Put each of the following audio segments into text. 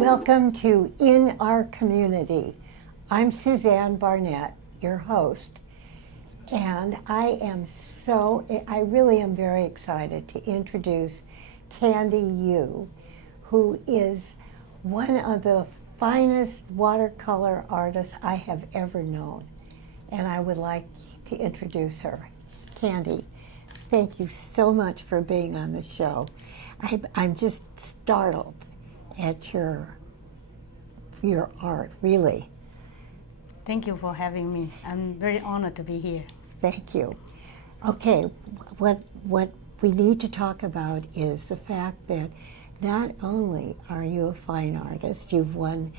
Welcome to In Our Community. I'm Suzanne Barnett, your host, and I really am very excited to introduce Candy Yu, who is one of the finest watercolor artists I have ever known, and I would like to introduce her. Candy, thank you so much for being on the show. I'm just startled at your art, really. Thank you for having me. I'm very honored to be here. Thank you. Okay, what we need to talk about is the fact that not only are you a fine artist, you've won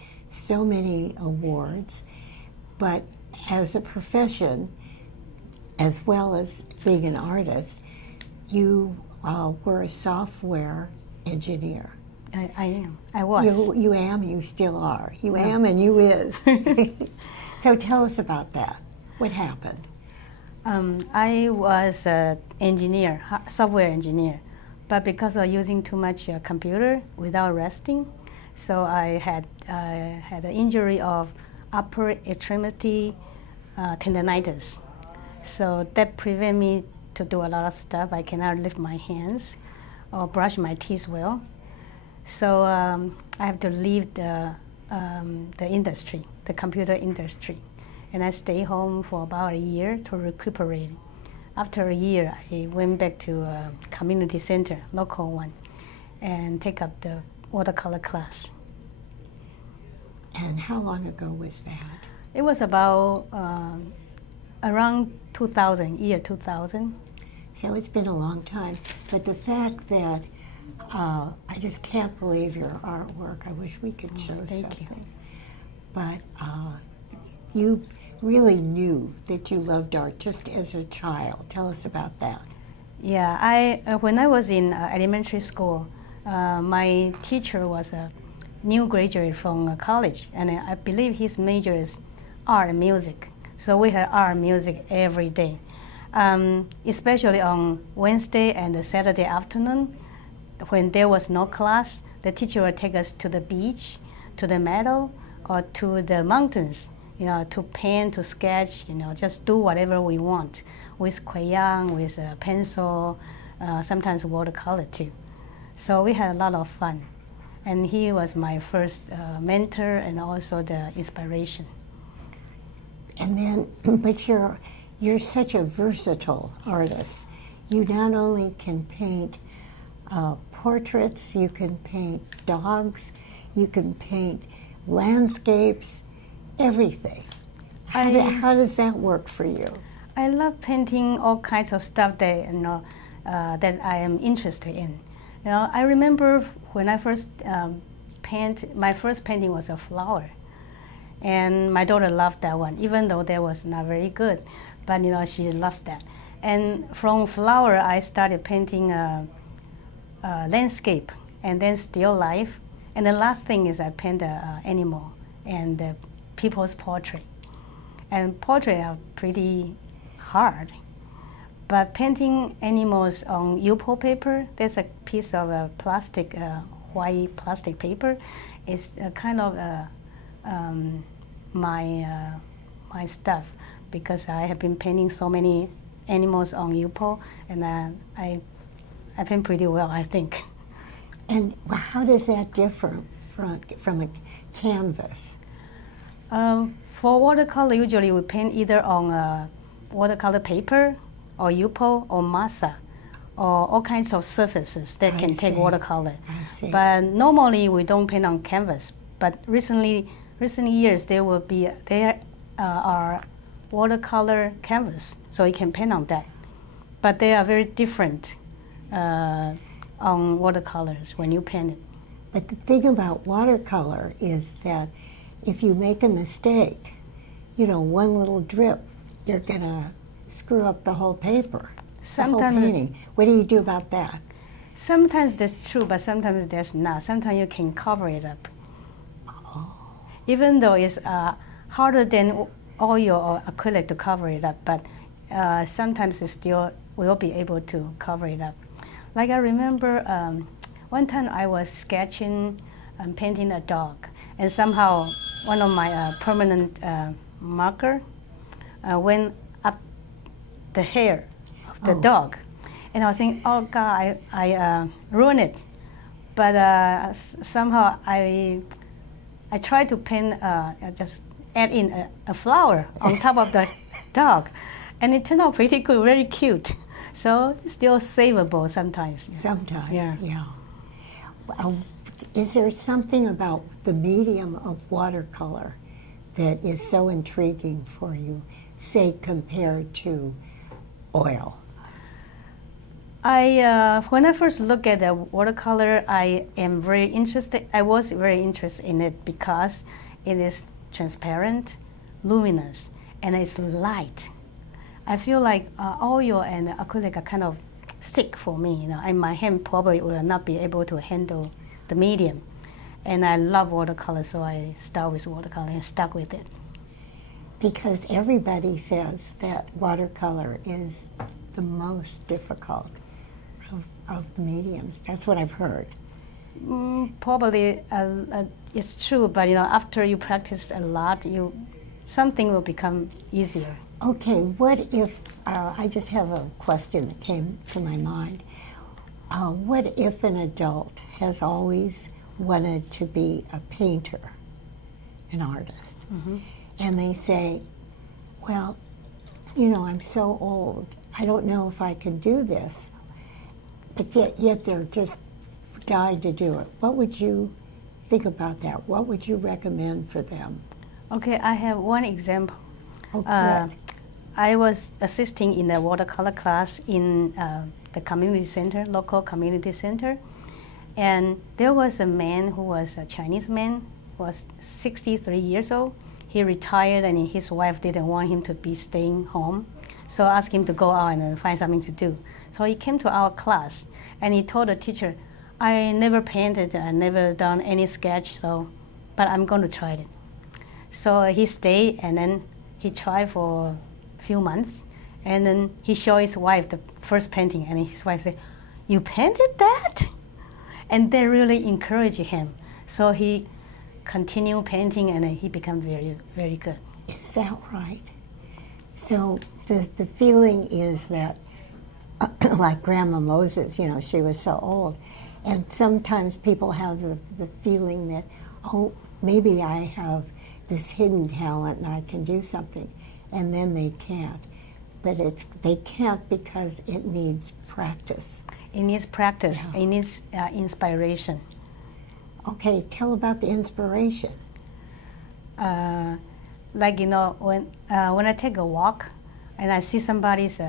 so many awards, but as a profession, as well as being an artist, you were a software engineer. I am. I was. You am, you still are. You am and you is. So tell us about that. What happened? I was an engineer, software engineer, but because of using too much computer without resting, so I had an injury of upper extremity tendonitis. So that prevented me to do a lot of stuff. I cannot lift my hands or brush my teeth well. So I have to leave the industry, the computer industry. And I stayed home for about a year to recuperate. After a year, I went back to a community center, local one, and take up the watercolor class. And how long ago was that? It was about around 2000, year 2000. So it's been a long time. But the fact that I just can't believe your artwork. I wish we could show thank something. you. But you really knew that you loved art just as a child. Tell us about that. Yeah, when I was in elementary school, my teacher was a new graduate from college, and I believe his major is art and music. So we had art and music every day, especially on Wednesday and Saturday afternoon. When there was no class, the teacher would take us to the beach, to the meadow, or to the mountains, to paint, to sketch, just do whatever we want with crayon, with a pencil, sometimes watercolor too. So we had a lot of fun. And he was my first mentor and also the inspiration. And then, but you're such a versatile artist. You not only can paint portraits, you can paint dogs, you can paint landscapes, everything. How does that work for you? I love painting all kinds of stuff that that I am interested in. I remember when I first my first painting was a flower, and my daughter loved that one, even though that was not very good, but she loves that. And from flower, I started painting landscape, and then still life, and the last thing is I paint animal and people's portrait. And portraits are pretty hard, but painting animals on Yupo paper, there's a piece of plastic, white plastic paper, is kind of my stuff, because I have been painting so many animals on Yupo, and I paint pretty well, I think. And how does that differ from a canvas? For watercolor, usually we paint either on watercolor paper or Yupo or masa, or all kinds of surfaces that can take watercolor. But normally we don't paint on canvas. But recent years there are watercolor canvas, so you can paint on that. But they are very different on watercolors when you paint it. But the thing about watercolor is that if you make a mistake, one little drip, you're gonna screw up the whole paper, the whole painting. What do you do about that? Sometimes that's true, but sometimes that's not. Sometimes you can cover it up. Oh. Even though it's harder than oil or acrylic to cover it up, but sometimes it still will be able to cover it up. Like I remember one time I was sketching painting a dog, and somehow one of my permanent marker went up the hair of the dog, and I was thinking, oh God, I ruined it. But somehow I tried to paint, just add in a flower on top of the dog, and it turned out pretty good, very cute. So it's still savable sometimes. Sometimes, Yeah. Is there something about the medium of watercolor that is so intriguing for you, say compared to oil? When I first look at the watercolor, I was very interested in it because it is transparent, luminous, and it's light. I feel like oil and acrylic are kind of thick for me, and my hand probably will not be able to handle the medium. And I love watercolor, so I start with watercolor and stuck with it. Because everybody says that watercolor is the most difficult of the mediums. That's what I've heard. Probably it's true, but after you practice a lot, something will become easier. Okay, what if, I just have a question that came to my mind. What if an adult has always wanted to be a painter, an artist, and they say, well, I'm so old, I don't know if I can do this, but yet they're just dying to do it. What would you think about that? What would you recommend for them? Okay, I have one example. Okay. I was assisting in a watercolor class in the community center, local community center, and there was a man who was a Chinese man, was 63 years old. He retired, and his wife didn't want him to be staying home, so I asked him to go out and find something to do. So he came to our class, and he told the teacher, I never painted, I never done any sketch, but I'm going to try it. So he stayed, and then he tried for a few months, and then he showed his wife the first painting, and his wife said, you painted that? And they really encouraged him. So he continued painting, and he became very, very good. Is that right? So the feeling is that, like Grandma Moses, she was so old, and sometimes people have the feeling that, oh, maybe I have this hidden talent and I can do something, and then they can't. But they can't because it needs practice. It needs practice. Yeah. It needs inspiration. Okay, tell about the inspiration. When I take a walk and I see somebody's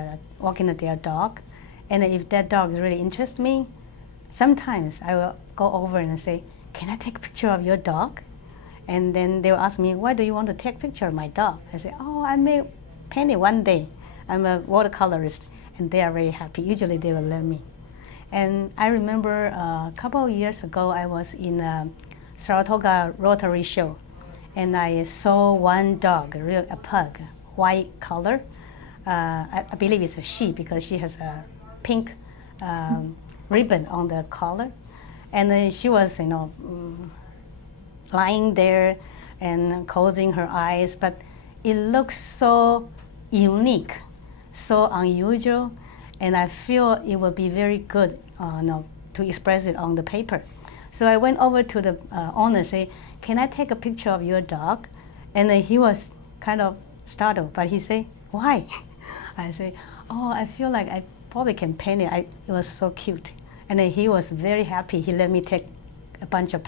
walking their dog, and if that dog really interests me, sometimes I will go over and say, can I take a picture of your dog? And then they'll ask me, why do you want to take a picture of my dog? I say, oh, I may paint it one day. I'm a watercolorist, and they are very happy. Usually they will let me. And I remember a couple of years ago, I was in a Saratoga Rotary show, and I saw one dog, a pug, white color. I believe it's a she because she has a pink ribbon on the collar. And then she was, lying there and closing her eyes, but it looks so unique, so unusual, and I feel it would be very good to express it on the paper. So I went over to the owner and say, can I take a picture of your dog? And then he was kind of startled, but he said, why? I say, oh, I feel like I probably can paint it. It was so cute. And then he was very happy. He let me take a bunch of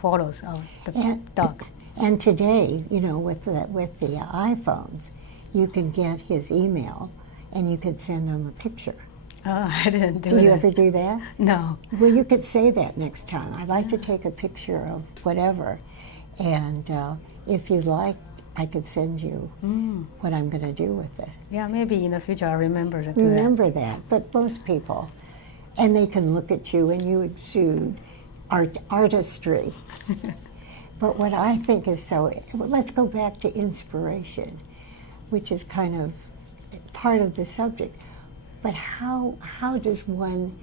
photos of the dog. And today, with the iPhones, you can get his email and you could send him a picture. Oh, I didn't do that. Do you ever do that? No. Well, you could say that next time. I'd like to take a picture of whatever, and if you like, I could send you what I'm going to do with it. Yeah, maybe in the future I'll remember to do that. Remember that, but most people, and they can look at you and you exude artistry. But what I think is let's go back to inspiration, which is kind of part of the subject. But how does one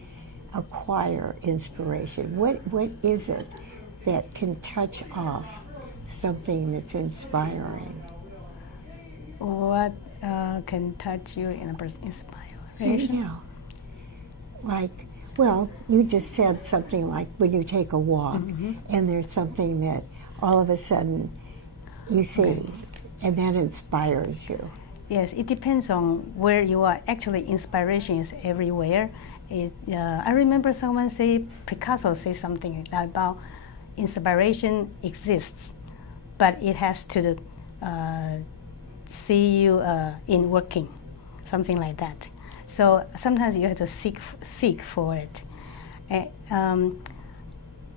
acquire inspiration? What is it that can touch off something that's inspiring? What can touch you in a inspiration? Yeah. Like, well, you just said something like when you take a walk and there's something that all of a sudden you see and that inspires you. Yes, it depends on where you are. Actually, inspiration is everywhere. I remember someone say, Picasso say something about inspiration exists, but it has to see you in working, something like that. So sometimes you have to seek for it.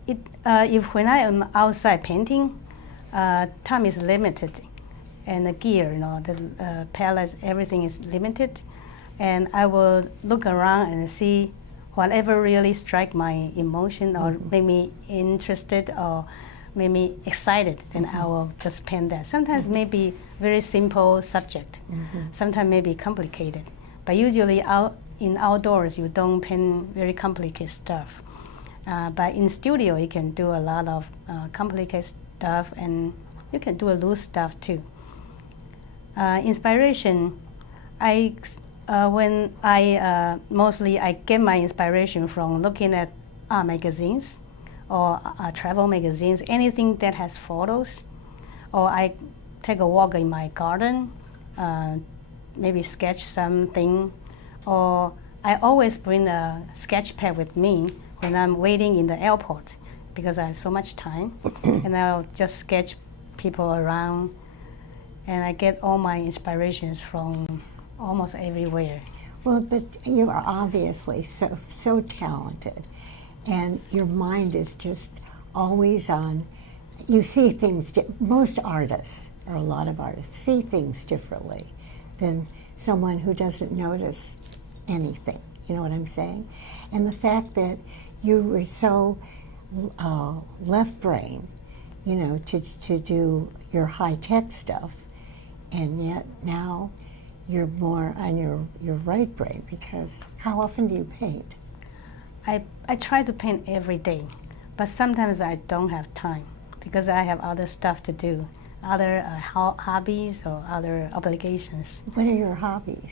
If when I am outside painting, time is limited, and the gear, the palettes, everything is limited, and I will look around and see whatever really strike my emotion or make me interested or make me excited, then I will just paint that. Sometimes maybe very simple subject, sometimes maybe complicated, but usually outdoors you don't paint very complicated stuff. But in studio you can do a lot of complicated stuff, and you can do a loose stuff too. Inspiration, when mostly I get my inspiration from looking at art magazines or travel magazines, anything that has photos, or I take a walk in my garden, maybe sketch something, or I always bring a sketch pad with me when I'm waiting in the airport because I have so much time, and I'll just sketch people around, and I get all my inspirations from almost everywhere. Well, but you are obviously so talented, and your mind is just always on. You see things. Most artists, or a lot of artists, see things differently than someone who doesn't notice anything. You know what I'm saying? And the fact that you were so left brain, to do your high-tech stuff, and yet now you're more on your right brain, because how often do you paint? I try to paint every day, but sometimes I don't have time because I have other stuff to do, other hobbies or other obligations. What are your hobbies?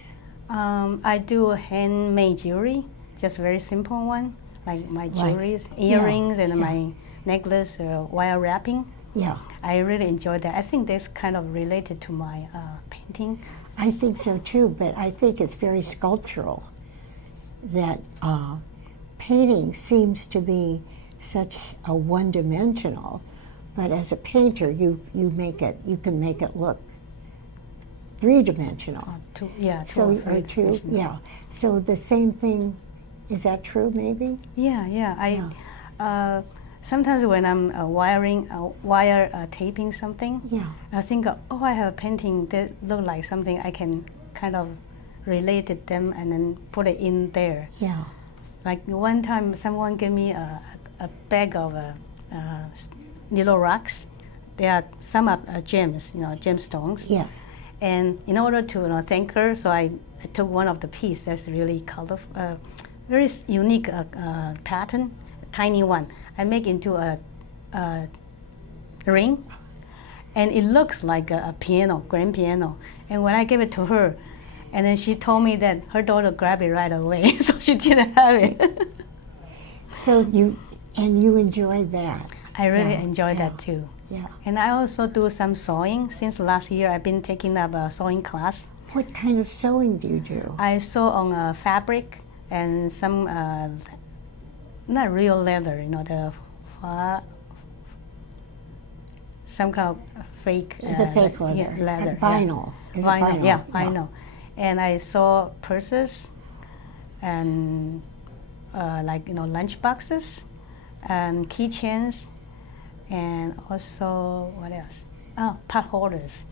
I do handmade jewelry, just very simple one, like my jewelries, earrings, and my necklace, wire wrapping. Yeah. I really enjoy that. I think that's kind of related to my painting. I think so too, but I think it's very sculptural. That painting seems to be such a one-dimensional, but as a painter, you can make it look three-dimensional. Two or three. Yeah. So the same thing, is that true? Maybe. Yeah. Sometimes when I'm wire taping something, I think, I have a painting that look like something I can kind of relate to them and then put it in there. Yeah. Like one time, someone gave me a bag of little rocks. They are some of gems, gemstones. Yes. And in order to thank her, so I took one of the piece that's really colorful, very unique pattern, tiny one. I make into a ring, and it looks like a piano, grand piano. And when I gave it to her, and then she told me that her daughter grabbed it right away, so she didn't have it. So you enjoy that? I really enjoy that too. Yeah. And I also do some sewing. Since last year, I've been taking up a sewing class. What kind of sewing do you do? I sew on fabric and some not real leather, some kind of fake the fake leather. Leather. Vinyl. Vinyl. Vinyl. And I sew purses and lunch boxes and keychains, and also what else? Oh, pot holders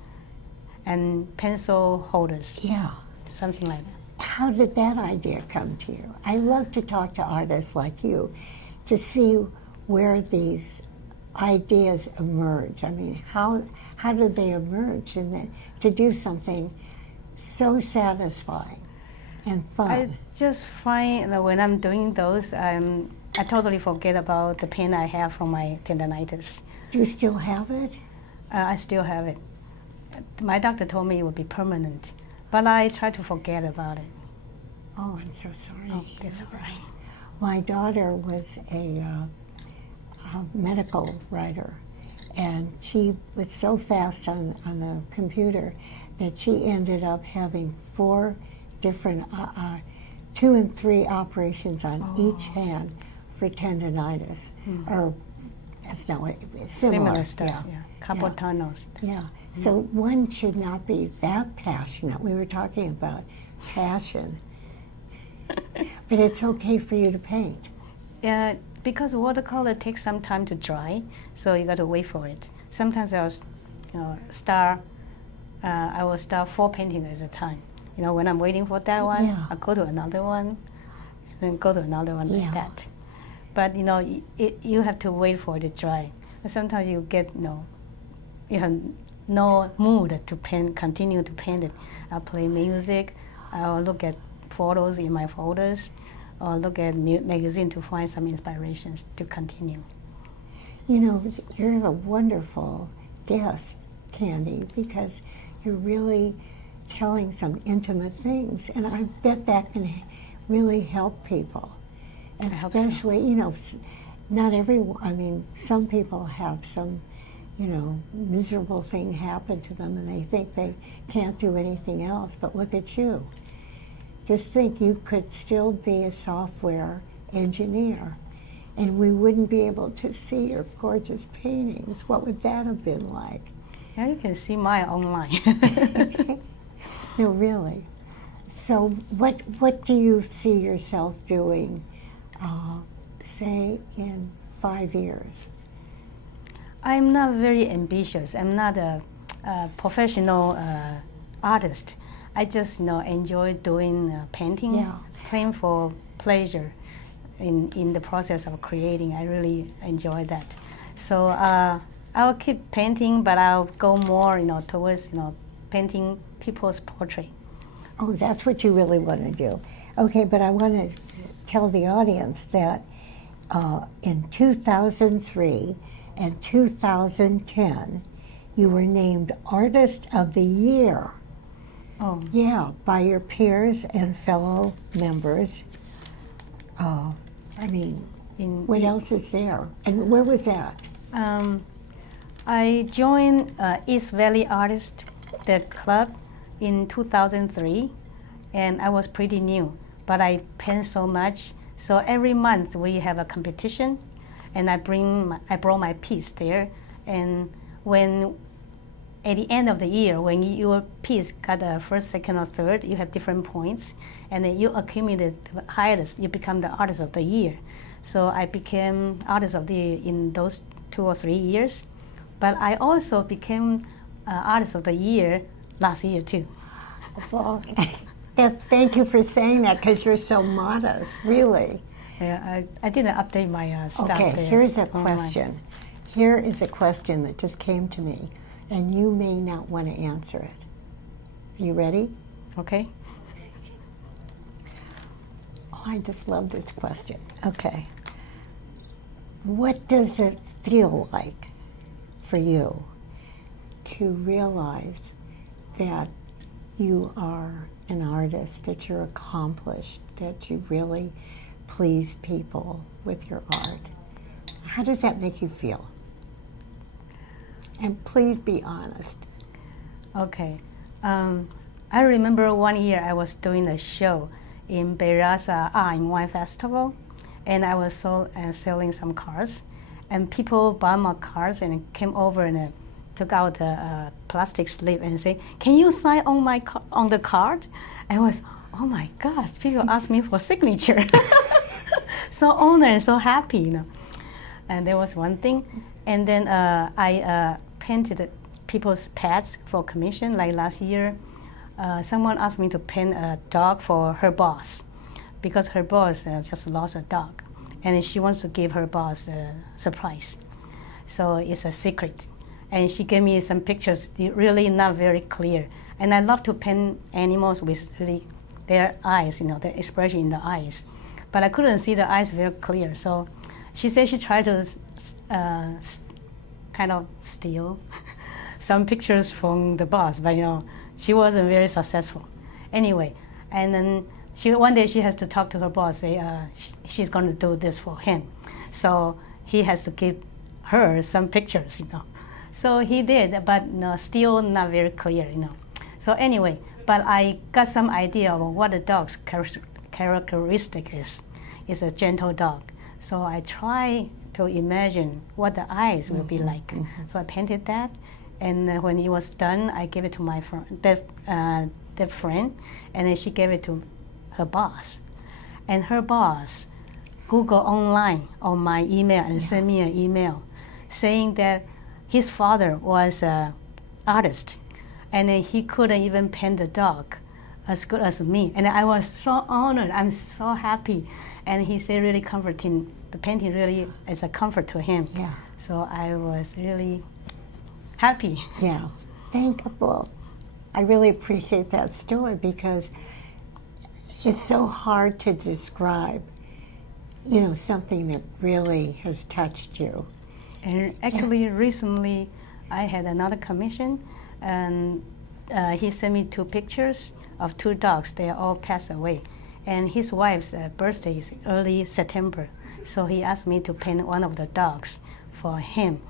and pencil holders. Yeah. Something like that. How did that idea come to you? I love to talk to artists like you to see where these ideas emerge. I mean, how did they emerge, and then to do something so satisfying? and fun. I just find that when I'm doing those, I totally forget about the pain I have from my tendonitis. Do you still have it? I still have it. My doctor told me it would be permanent, but I try to forget about it. Oh, I'm so sorry. Oh, that's all right. My daughter was a medical writer, and she was so fast on the computer that she ended up having 4 different, 2 and 3 operations on each hand for tendonitis, or that's not what, similar stuff, yeah. Carpal tunnel stuff. Yeah, so one should not be that passionate. We were talking about passion, but it's okay for you to paint. Yeah, because watercolor takes some time to dry, so you got to wait for it. Sometimes I will start 4 paintings at a time. When I'm waiting for that one, Yeah. I'll go to another one, and then go to another one like that. But you have to wait for it to dry. Sometimes you get you have no mood to paint, continue to paint it. I'll play music, I'll look at photos in my folders, or look at magazine to find some inspirations to continue. You're a wonderful guest, Candy, because you're really telling some intimate things, and I bet that can really help people. Especially, not everyone, some people have some, miserable thing happen to them and they think they can't do anything else, but look at you. Just think you could still be a software engineer and we wouldn't be able to see your gorgeous paintings. What would that have been like? Yeah, you can see mine online. No, really. So what do you see yourself doing, say, in 5 years? I'm not very ambitious. I'm not a professional artist. I just enjoy doing painting, playing for pleasure in the process of creating. I really enjoy that. So I'll keep painting, but I'll go more towards painting people's portrait. Oh, that's what you really want to do. Okay, but I want to tell the audience that in 2003 and 2010, you were named Artist of the Year. Oh. Yeah, by your peers and fellow members. What else is there? And where was that? I joined East Valley Artists, the club, in 2003, and I was pretty new, but I paint so much. So every month we have a competition, and I brought my piece there. And when at the end of the year, when your piece got the first, second, or third, you have different points, and then you accumulate the highest, you become the artist of the year. So I became artist of the year in those 2 or 3 years, but I also became artist of the year last year too. Well, thank you for saying that, because you're so modest, really. Yeah, I didn't update my stuff there. Okay, here's a online. question. Here is a question that just came to me, and you may not want to answer it. You ready? Okay. Oh, I just love this question. Okay. What does it feel like for you to realize that you are an artist, that you're accomplished, that you really please people with your art? How does that make you feel? And please be honest. Okay. I remember one year I was doing a show in Beirasa Art and Wine Festival, and I was selling some cards, and people bought my cards and came over and took out a plastic slip and say, "Can you sign on the card?" I was, oh my gosh, people asked me for signature. So honored and so happy, And there was one thing, and then I painted people's pets for commission. Like last year, someone asked me to paint a dog for her boss, because her boss just lost a dog, and she wants to give her boss a surprise. So it's a secret. And she gave me some pictures, really not very clear. And I love to paint animals with really their eyes, the expression in the eyes. But I couldn't see the eyes very clear. So she said she tried to kind of steal some pictures from the boss, but she wasn't very successful. Anyway, and then one day she has to talk to her boss, say she's going to do this for him. So he has to give her some pictures, So he did, but still not very clear, So anyway, but I got some idea of what the dog's characteristic is. It's a gentle dog. So I try to imagine what the eyes will be like. Mm-hmm. So I painted that, and when it was done, I gave it to my friend, that friend, and then she gave it to her boss. And her boss Google online on my email and sent me an email saying that his father was an artist, and he couldn't even paint the dog as good as me. And I was so honored. I'm so happy. And he said really comforting. The painting really is a comfort to him. Yeah. So I was really happy. Yeah. Well, I really appreciate that story because it's so hard to describe, something that really has touched you. And actually, recently, I had another commission, and he sent me 2 pictures of 2 dogs. They all passed away. And his wife's birthday is early September. So he asked me to paint one of the dogs for him.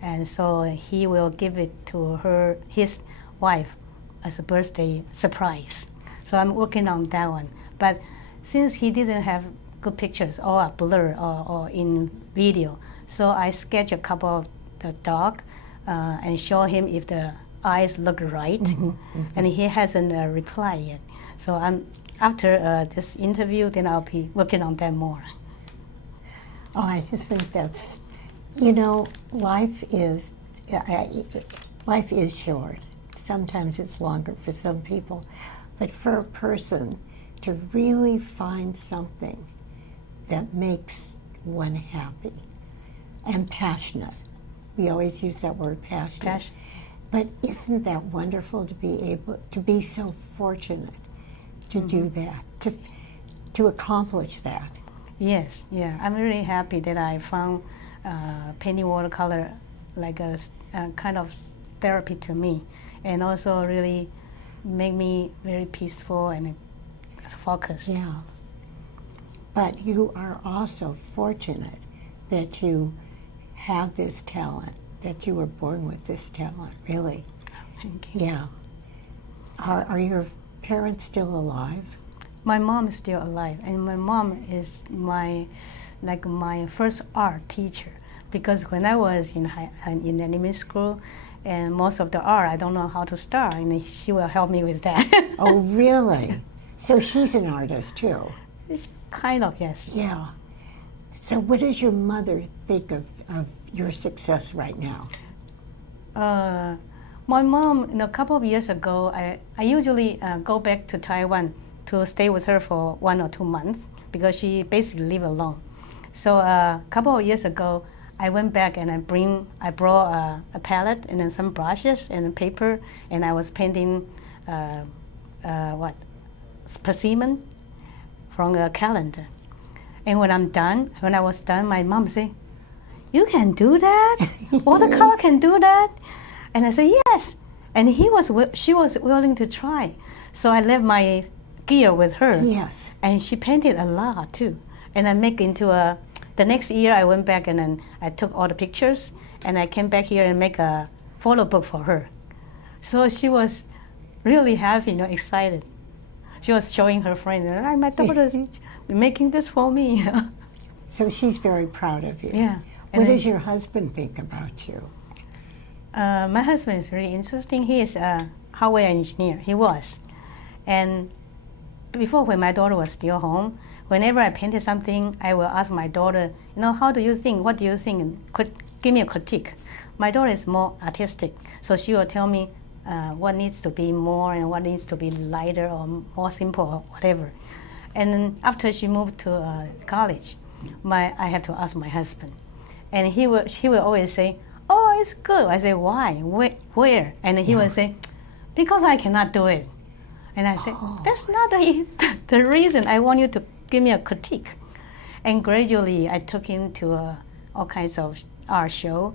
And so he will give it to his wife as a birthday surprise. So I'm working on that one. But since he didn't have good pictures or a blur or in video, so I sketched a couple of the dog and show him if the eyes look right. Mm-hmm, mm-hmm. And he hasn't replied yet. So after this interview, then I'll be working on that more. Oh, I just think that's, life is short. Sometimes it's longer for some people. But for a person to really find something that makes one happy and passionate. We always use that word, passionate. But isn't that wonderful to be able to be so fortunate to do that, to accomplish that? Yes, yeah. I'm really happy that I found painting watercolor like a kind of therapy to me, and also really make me very peaceful and focused. Yeah. But you are also fortunate that you have this talent, that you were born with this talent, really. Thank you. Yeah. Are your parents still alive? My mom is still alive, and my mom is my first art teacher, because when I was in elementary school, and most of the art I don't know how to start, and she will help me with that. Oh, really? So she's an artist too? Kind of, yes. Yeah. So what does your mother think of your success right now? My mom, a couple of years ago, I usually go back to Taiwan to stay with her for 1 or 2 months because she basically lives alone. So a couple of years ago, I went back and I brought a palette and then some brushes and paper, and I was painting specimen from a calendar. And when I was done, my mom said, "You can do that? Watercolor can do that?" And I said, "Yes." And she was willing to try. So I left my gear with her. Yes. And she painted a lot too. And I make into the next year I went back and then I took all the pictures and I came back here and make a photo book for her. So she was really happy, excited. She was showing her friends, my daughter's making this for me. So she's very proud of you. Yeah. What does your husband think about you? My husband is really interesting. He is a hardware engineer. He was. And before, when my daughter was still home, whenever I painted something, I will ask my daughter, how do you think? What do you think? Give me a critique. My daughter is more artistic, so she will tell me what needs to be more and what needs to be lighter or more simple or whatever. And then after she moved to college, I had to ask my husband. And he will always say, "Oh, it's good." I say, "Why? Where?" And he will say, "Because I cannot do it." And I said, that's not the reason. I want you to give me a critique. And gradually, I took him to all kinds of art show,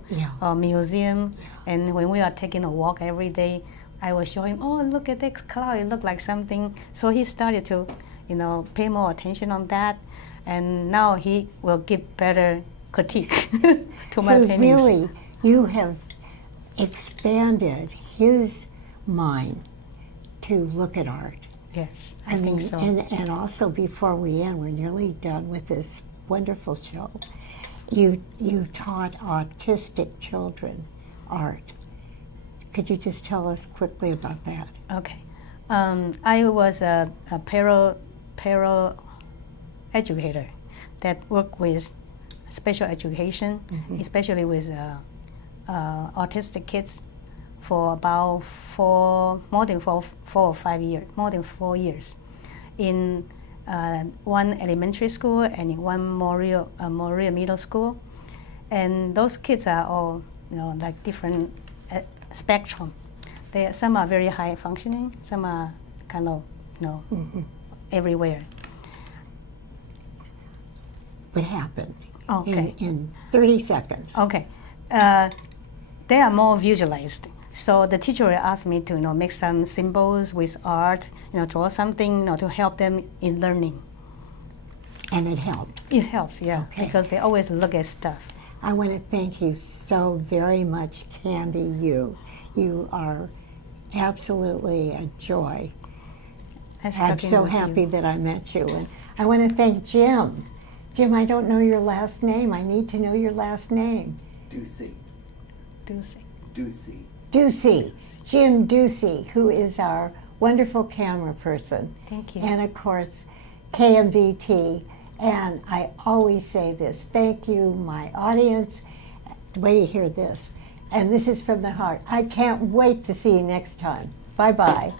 museum. And when we are taking a walk every day, I will show him, oh, look at this cloud. It looked like something. So he started to, pay more attention on that. And now he will give better critique to my paintings. So really, you have expanded his mind to look at art. Yes, I think mean, so. And also, before we end, we're nearly done with this wonderful show. You taught autistic children art. Could you just tell us quickly about that? Okay. I was a para educator that worked with special education, especially with autistic kids, for about more than 4 or 5 years, more than 4 years, in one elementary school and in one Moria Middle School, and those kids are all like different spectrum. Some are very high functioning, some are kind of everywhere. What happened? Okay. In 30 seconds. Okay. They are more visualized. So the teacher will ask me to make some symbols with art, draw something to help them in learning. And it helped. It helps, yeah, Okay. because they always look at stuff. I want to thank you so very much, Candy. You are absolutely a joy. I'm so happy that I met you. And I want to thank Jim. Jim, I don't know your last name. I need to know your last name. Ducey. Ducey. Jim Ducey, who is our wonderful camera person. Thank you. And of course, KMVT. And I always say this, thank you, my audience. Wait to hear this. And this is from the heart. I can't wait to see you next time. Bye-bye.